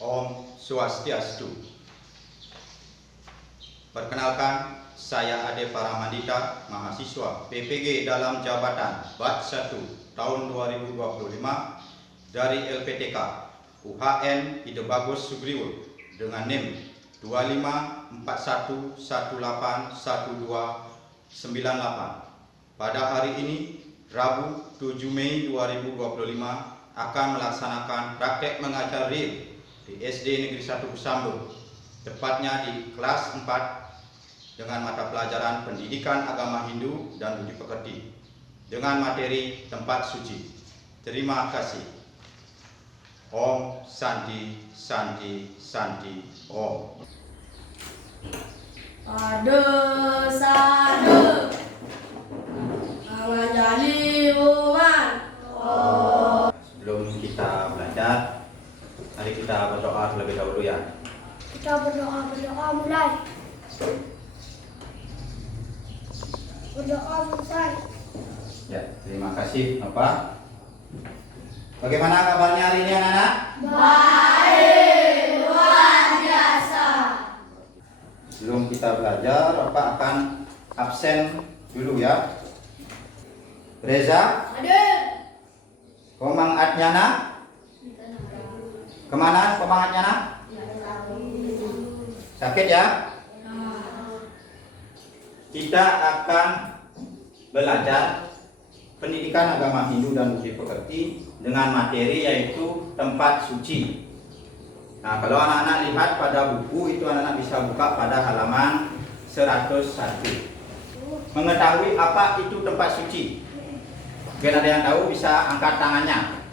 Om Swastiastu. Perkenalkan, saya Ade Paramandita, mahasiswa PPG dalam jabatan Batch 1 tahun 2025 dari LPTK UHN Ide Bagus Sugriwo dengan NIM 2541811298. Pada hari ini, Rabu 7 Mei 2025, akan melaksanakan praktek mengajar real di SD Negeri 1 Besambung, tepatnya di kelas 4 dengan mata pelajaran Pendidikan Agama Hindu dan Budi Pekerti dengan materi tempat suci. Terima kasih. Om Santi Santi Santi Om. Sade sade awajali uman. Sebelum kita belajar, mari kita berdoa terlebih dahulu ya. Kita berdoa mulai. Berdoa selesai. Ya, terima kasih Bapak. Bagaimana kabarnya hari ini anak-anak? Baik, luar biasa. Sebelum kita belajar, Bapak akan absen dulu ya. Reza, Hadir. Komang Adnyana, kemana Komang Adnyana? Sakit ya? Kita akan belajar Pendidikan Agama Hindu dan Budi Pekerti dengan materi yaitu tempat suci. Nah, kalau anak-anak lihat pada buku itu, anak-anak bisa buka pada halaman 101. Mengetahui apa itu tempat suci? Mungkin ada yang tahu, bisa angkat tangannya.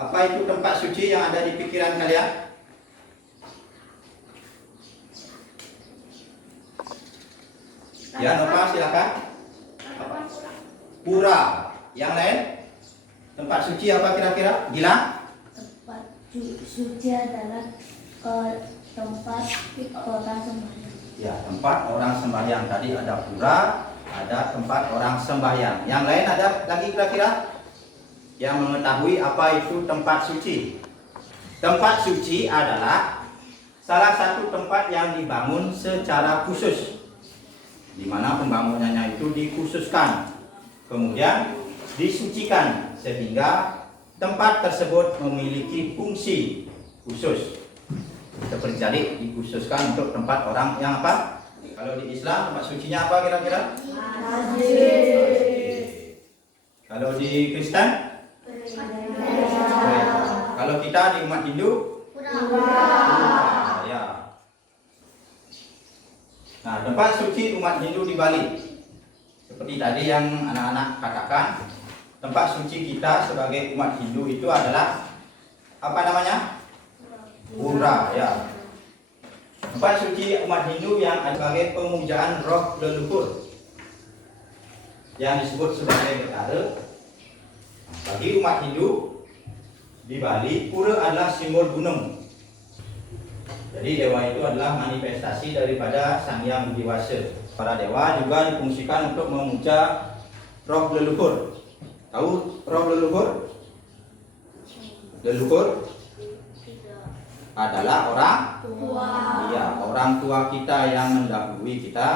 Apa itu tempat suci yang ada di pikiran kalian? Ya, Nova silakan. Pura. Yang lain? Tempat suci apa kira-kira? Gilang? Tempat suci adalah tempat orang sembahyang. Ya, tempat orang sembahyang. Tadi ada pura, ada tempat orang sembahyang. Yang lain ada lagi kira-kira yang mengetahui apa itu tempat suci? Tempat suci adalah salah satu tempat yang dibangun secara khusus, di mana pembangunannya itu dikhususkan, kemudian disucikan sehingga tempat tersebut memiliki fungsi khusus. Seperti tadi dikhususkan untuk tempat orang yang apa? Kalau di Islam tempat sucinya apa kira-kira? Masjid. Kalau di Kristen? Kalau kita di umat Hindu? Ya. Nah, tempat suci umat Hindu di Bali, seperti tadi yang anak-anak katakan, tempat suci kita sebagai umat Hindu itu adalah apa namanya? Pura, ya. Tempat suci umat Hindu yang ada sebagai pemujaan roh leluhur, yang disebut sebagai betara. Bagi umat Hindu di Bali, pura adalah simbol gunung. Jadi dewa itu adalah manifestasi daripada Sang Hyang Widi Wasa. Para dewa juga difungsikan untuk memuja roh leluhur. Tahu roh leluhur? Leluhur adalah orang Tua. Iya, orang tua kita yang mendahului kita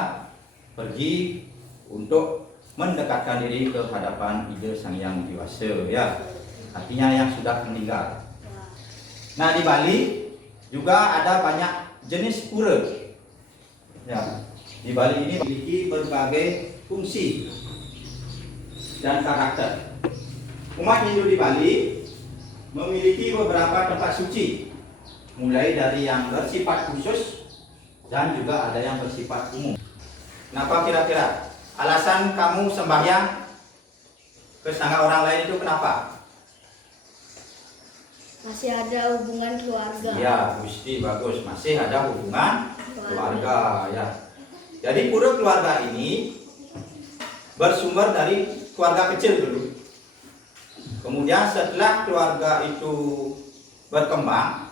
pergi untuk mendekatkan diri ke hadapan Ide Sang Hyang Widi Wasa, ya. Artinya yang sudah meninggal. Nah, di Bali juga ada banyak jenis pura. Ya, di Bali ini memiliki berbagai fungsi dan karakter. Umat Hindu di Bali memiliki beberapa tempat suci, mulai dari yang bersifat khusus dan juga ada yang bersifat umum. Kenapa kira-kira alasan kamu sembahyang ke sana orang lain itu kenapa? Masih ada hubungan keluarga. Ya, Gusti, bagus. Masih ada hubungan keluarga, ya. Jadi pura keluarga ini bersumber dari keluarga kecil dulu. Kemudian setelah keluarga itu berkembang,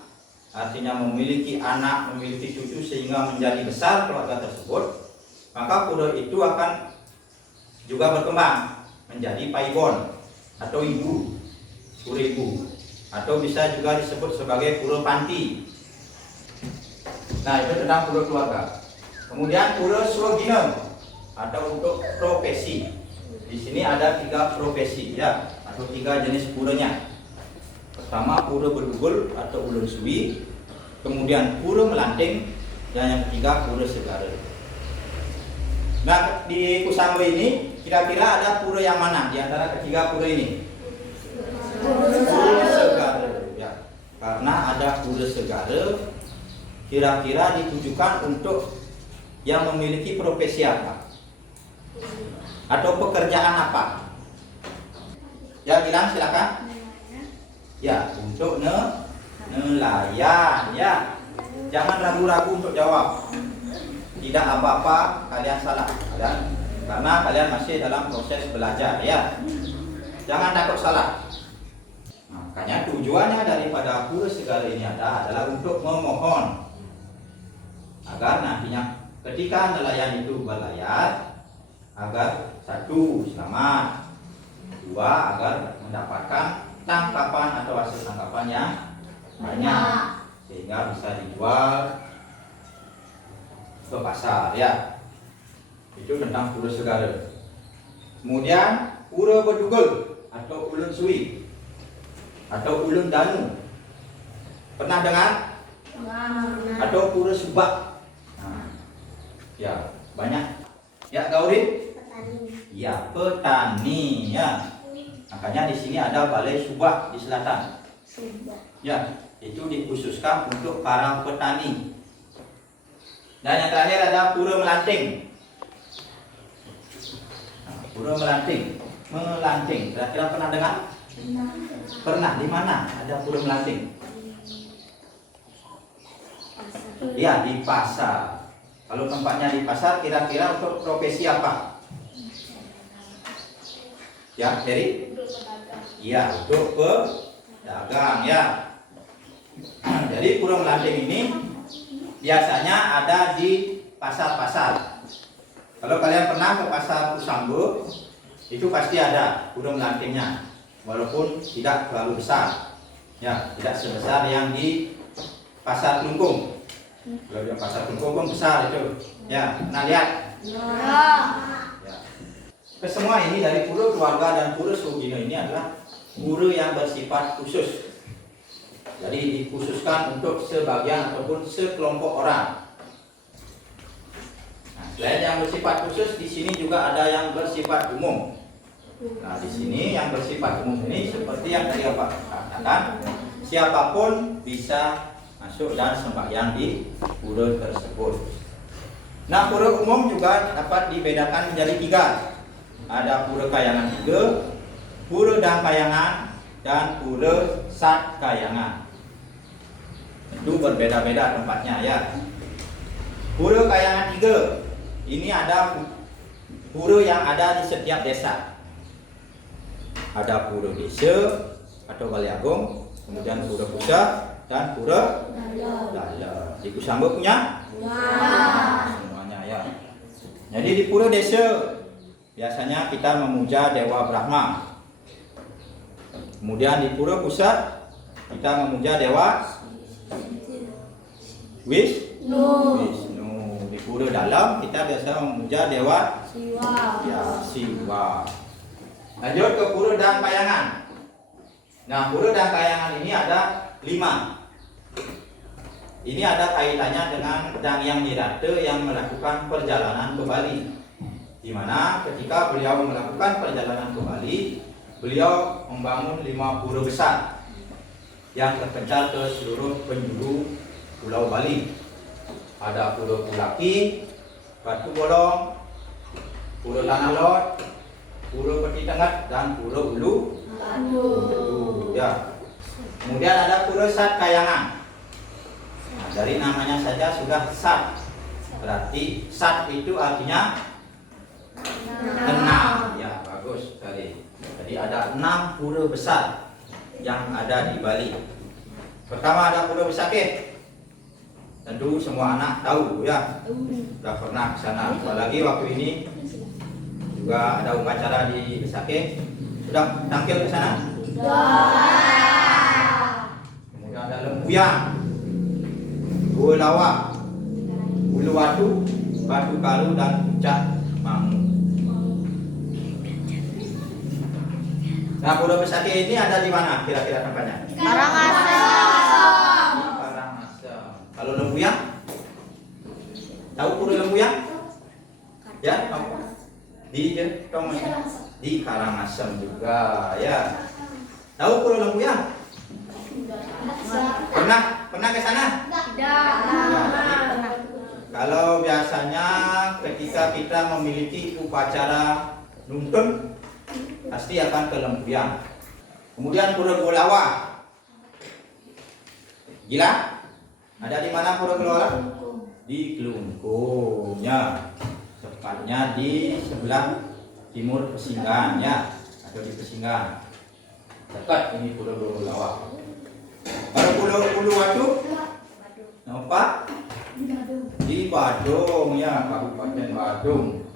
artinya memiliki anak, memiliki cucu sehingga menjadi besar keluarga tersebut, maka pura itu akan juga berkembang menjadi paibon atau ibu, pura ibu. atau bisa juga disebut sebagai pura panti. Nah, itu tentang pura keluarga. Kemudian pura swagina atau untuk profesi. Di sini ada 3 profesi ya, atau 3 jenis puranya. Pertama pura berdugul atau ulun suwi, kemudian pura melanting, dan yang ketiga pura segara. Nah, di Kusangbo ini kira-kira ada pura yang mana di antara ketiga pura ini? Pura segara ya. Karena ada pura segara, kira-kira ditujukan untuk yang memiliki profesi apa? Atau pekerjaan apa? Ya, bilang silakan. Ya, untuk nelayan ya. Jangan ragu-ragu untuk jawab. Tidak apa-apa kalian salah, karena kalian masih dalam proses belajar ya. Jangan takut salah. Makanya tujuannya daripada pura segala ini adalah untuk memohon agar nantinya ketika nelayan itu berlayar, agar 1 selamat, 2 agar mendapatkan tangkapan atau hasil tangkapan yang banyak sehingga bisa dijual ke pasar ya. Itu tentang pura segara. Kemudian pura berdugul atau ulun suwi atau ulun danu. Pernah dengar? Atau pura subak. Nah, ya, banyak. Ya, Gaurin? Ya, petani ya. Makanya di sini ada balai subak di selatan. Ya, itu dikhususkan untuk para petani. Dan yang terakhir ada pura melanting. Nah, pura melanting, kira-kira pernah dengar? Pernah. Di mana ada pura melanting? Ya, di pasar. Kalau tempatnya di pasar, kira-kira untuk profesi apa? Ya, Heri? Ya, untuk pedagang ya. Jadi pura melanting ini biasanya ada di pasar-pasar. Kalau kalian pernah ke pasar Kusangbo, itu pasti ada pura melantingnya, walaupun tidak terlalu besar. Ya, tidak sebesar yang di pasar Kelungkung. Kalau di pasar Kelungkung pun besar itu. Ya, pernah lihat? Ya. Kesemua ini dari pura keluarga dan pura swagina ini adalah pura yang bersifat khusus. Jadi dikhususkan untuk sebagian ataupun sekelompok orang. Nah, selain yang bersifat khusus, di sini juga ada yang bersifat umum. Nah, di sini yang bersifat umum ini seperti yang tadi Bapak katakan, siapapun bisa masuk dan sembahyang di pura tersebut. Nah, pura umum juga dapat dibedakan menjadi 3. Ada pura kayangan 3, pura dangkayangan, dan pura sat kayangan. Itu berbeda-beda tempatnya ya. Pura kayangan 3 ini ada pura yang ada di setiap desa. Ada pura desa atau balai agung, kemudian pura pusat dan pura dala. Di Kusangbo punya? Semuanya ya. Jadi di pura desa biasanya kita memuja Dewa Brahma. Kemudian di pura pusat kita memuja Dewa Wisnu. Di pura dalam kita biasa memuja Dewa Siwa. Lanjut ke pura dangkayangan. Nah, pura dangkayangan ini ada 5. Ini ada kaitannya dengan Dangyang Nirata yang melakukan perjalanan ke Bali. Di mana ketika beliau melakukan perjalanan ke Bali, beliau membangun 5 pura besar yang terpencar ke seluruh penjuru Pulau Bali. Ada Pura Pulaki, Batu Bolong, Pura Tanah Lot, Pura Peti Tengah, dan Pura Ulu Batu ya. Kemudian ada Pura Sat Kayangan. Nah, dari namanya saja sudah sat. Berarti sat itu artinya 6. Ya, bagus sekali. Jadi ada 6 pura besar yang ada di Bali. Pertama ada Pura Besakeh. Tentu semua anak tahu ya. Sudah pernah ke sana. Apalagi waktu ini juga ada upacara di Besakeh. Sudah tampil ke sana? Sudah. ada lembuyang, gulawa, ulu watu, batu kalu, dan puncak mangu. Nah, Pulau Besaki ini ada di mana kira-kira tempatnya? Karangasem. Di Karangasem. Kalau lembuyang? Tahu Pulau Lembuyang? Ya, tahu. Di Karangasem juga ya. Tahu Pulau Lembuyang? Pernah ke sana? Kalau biasanya ketika kita memiliki upacara nuntun, pasti akan ke Lembuyang. Kemudian Pura Gulawa. Gila? Ada di mana Pura Gulawa? Di Kelungkung ya. Tepatnya di sebelah timur Pesinggan ya, atau di Pesinggan. Dekat ini Pura Gulawa. Kalau Pulau Uluwatu? Apa? Di Badung ya, Kabupaten Badung.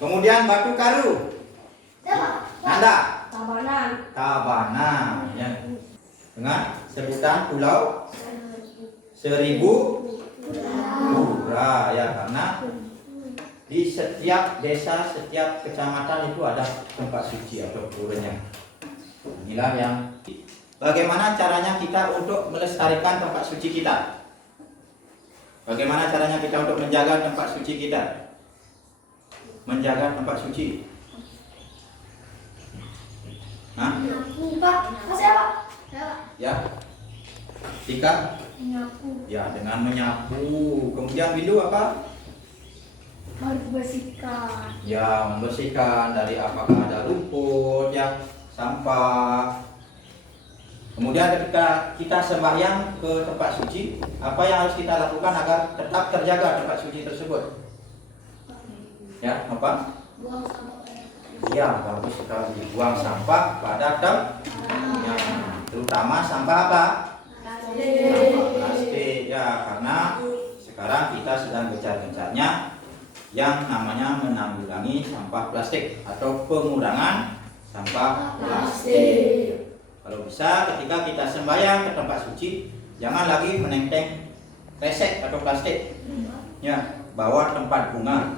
Kemudian Batu Karu. Nanda. Tabanan ya. Dengan sebutan Pulau Seribu Pura ya, karena di setiap desa, setiap kecamatan itu ada tempat suci atau puranya. Inilah yang bagaimana caranya kita untuk melestarikan tempat suci kita. Bagaimana caranya kita untuk menjaga tempat suci kita? Menjaga tempat suci. Hah? Ya. Tika? Ya, dengan menyapu. Kemudian Windu apa? Membersihkan. Ya, membersihkan dari apakah ada rumput, ya, sampah. Kemudian ketika kita sembahyang ke tempat suci, apa yang harus kita lakukan agar tetap terjaga tempat suci tersebut? Ya, apa? Buang sampah. Ya, bagus sekali. Buang sampah pada tempatnya, terutama sampah apa? Sampah plastik. Ya, karena sekarang kita sedang gencar-gencarnya yang namanya menanggulangi sampah plastik atau pengurangan sampah plastik. Kalau bisa ketika kita sembahyang ke tempat suci, jangan lagi menenteng kresek atau plastik. Ya, bawa tempat bunga,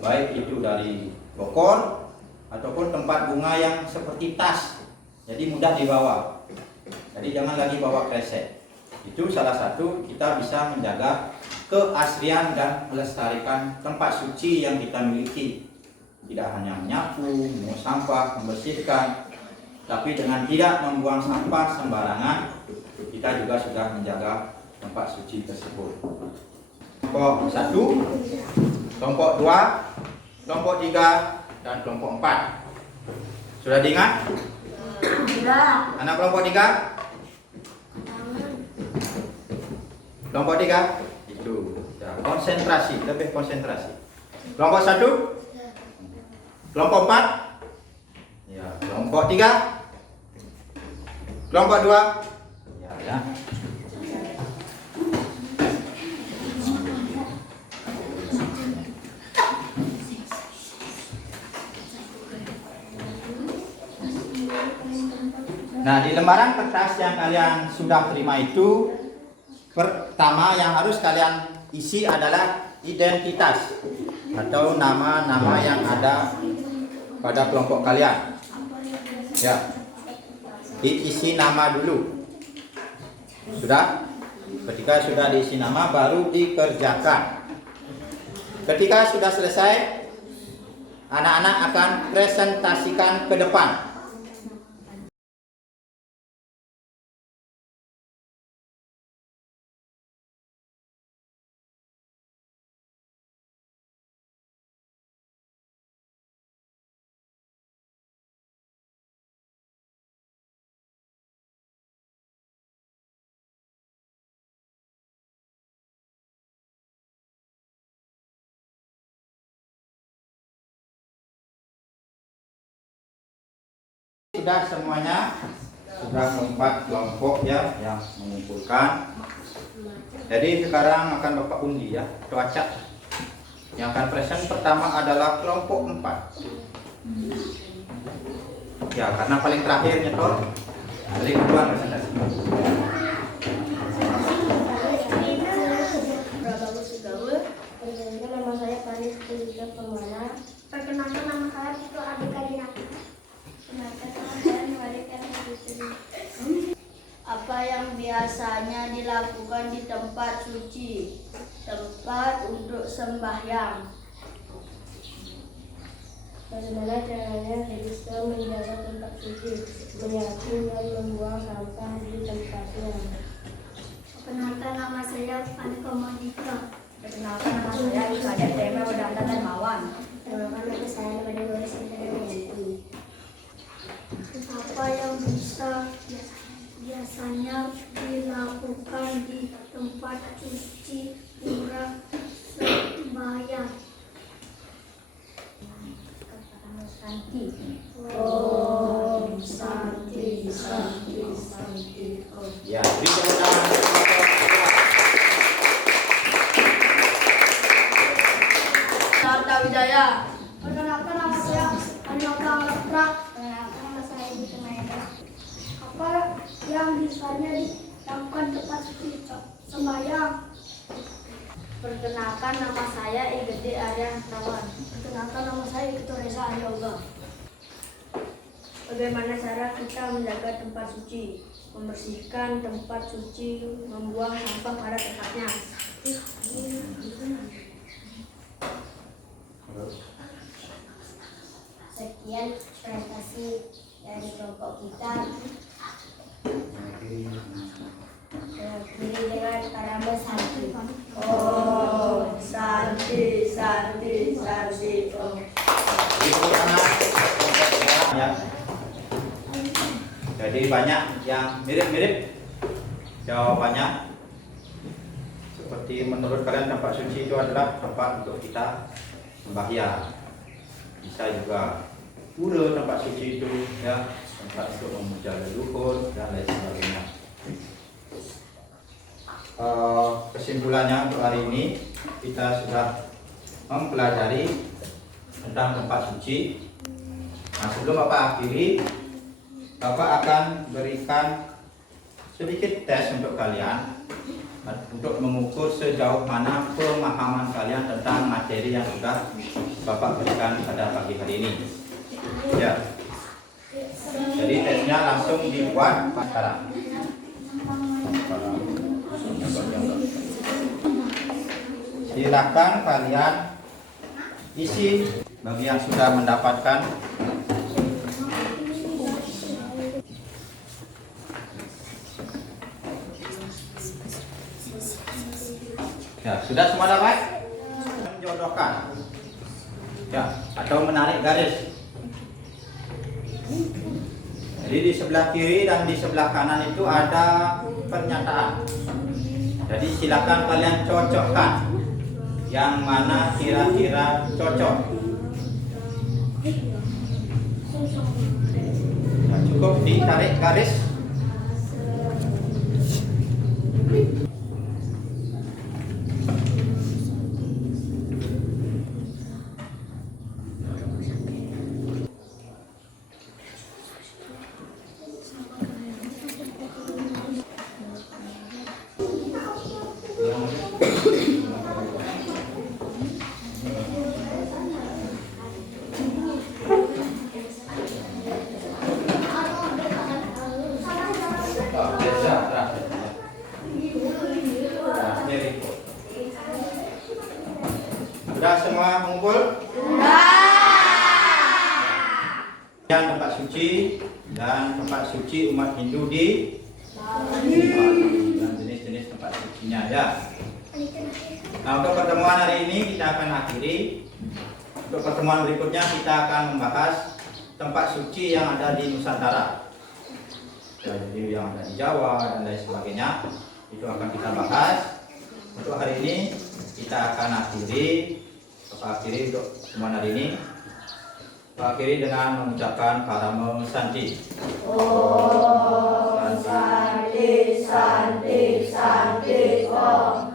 baik itu dari bokor ataupun tempat bunga yang seperti tas, jadi mudah dibawa. Jadi jangan lagi bawa kresek. Itu salah satu kita bisa menjaga keaslian dan melestarikan tempat suci yang kita miliki. Tidak hanya menyapu, membuang sampah, membersihkan, tapi dengan tidak membuang sampah sembarangan, kita juga sudah menjaga tempat suci tersebut. Kelompok 1, kelompok 2, kelompok 3, dan kelompok 4. Sudah diingat? Sudah. Anak kelompok 3? Kelompok 3? Itu. Ya, konsentrasi, lebih konsentrasi. Kelompok 1? Kelompok 4? Ya, kelompok 3? Kelompok 2? Ya. Nah, di lembaran kertas yang kalian sudah terima itu, pertama yang harus kalian isi adalah identitas atau nama-nama yang ada pada kelompok kalian. Ya, diisi nama dulu. Sudah? Ketika sudah diisi nama, baru dikerjakan. Ketika sudah selesai, anak-anak akan presentasikan ke depan. Sudah semuanya, sudah keempat kelompok ya yang mengumpulkan. Jadi sekarang akan Bapak undi ya, atau acak. Yang akan present pertama adalah kelompok 4. Ya, karena paling terakhir nyetor. Dari keluar presentasi. Perkenalkan nama saya Paris Tulika Pemana. Perkenalkan nama saya Tito Adika Dinata. Perkenalkan nama saya Nuwarika Putri. Apa yang biasanya dilakukan di tempat suci? Tempat untuk sembahyang. Bagaimana caranya bisa menjaga tempat suci, menyapu dan membuang sampah di tempatnya. Perkenalkan nama saya Fani Komodika. Perkenalkan nama saya Kadek Tema Wedanda Darmawan. Perkenalkan nama saya Pada Nuris Indrayanti. Apa yang biasanya dilakukan di tempat suci pura sembahyang? Santi. Om Santi, Santi, Santi. Om. Ya, beri tepuk tangan. Sarta Wijaya. Perkenalkan nama saya Ananda Lepra. Perkenalkan nama saya Ibu Tenaga. Apa yang biasanya dilakukan tempat suci sembahyang? Perkenalkan nama saya Igede Aryan Tawan. Perkenalkan nama saya Ikut Reza Yoga. Bagaimana cara kita menjaga tempat suci? Membersihkan tempat suci, membuang sampah pada tempatnya. Sekian presentasi dari kelompok kita. Kiri dengan Karamba Santi. Oh, Santi, Santi, Santi. Oh. Beri tepuk tangan. Ya. Jadi banyak yang mirip-mirip jawabannya. Seperti menurut kalian tempat suci itu adalah tempat untuk kita sembahyang. Bisa juga pura tempat suci itu, ya, tempat untuk memuja leluhur dan lain sebagainya. Kesimpulannya untuk hari ini kita sudah mempelajari tentang tempat suci. Nah, sebelum Bapak akhiri, Bapak akan berikan sedikit tes untuk kalian untuk mengukur sejauh mana pemahaman kalian tentang materi yang sudah Bapak berikan pada pagi hari ini. Ya. Jadi tesnya langsung dibuat sekarang. Silakan kalian isi bagi yang sudah mendapatkan. Ya, sudah semua dapat? Menjodohkan. Ya, atau menarik garis. Jadi di sebelah kiri dan di sebelah kanan itu ada pernyataan. Jadi silakan kalian cocokkan yang mana kira-kira cocok. Nah, cukup ditarik garis. Sudah semua mengumpul? Yang tempat suci dan tempat suci umat Hindu di dan jenis-jenis tempat sucinya, ya. Nah, untuk pertemuan hari ini kita akan akhiri. Untuk pertemuan berikutnya kita akan membahas tempat suci yang ada di Nusantara. Ya, jadi yang ada di Jawa dan lain sebagainya itu akan kita bahas. Untuk hari ini kita akan akhiri. Untuk pertemuan hari ini kita akhiri dengan mengucapkan Paramo Santi. Om Santi, Santi, Santi, Om.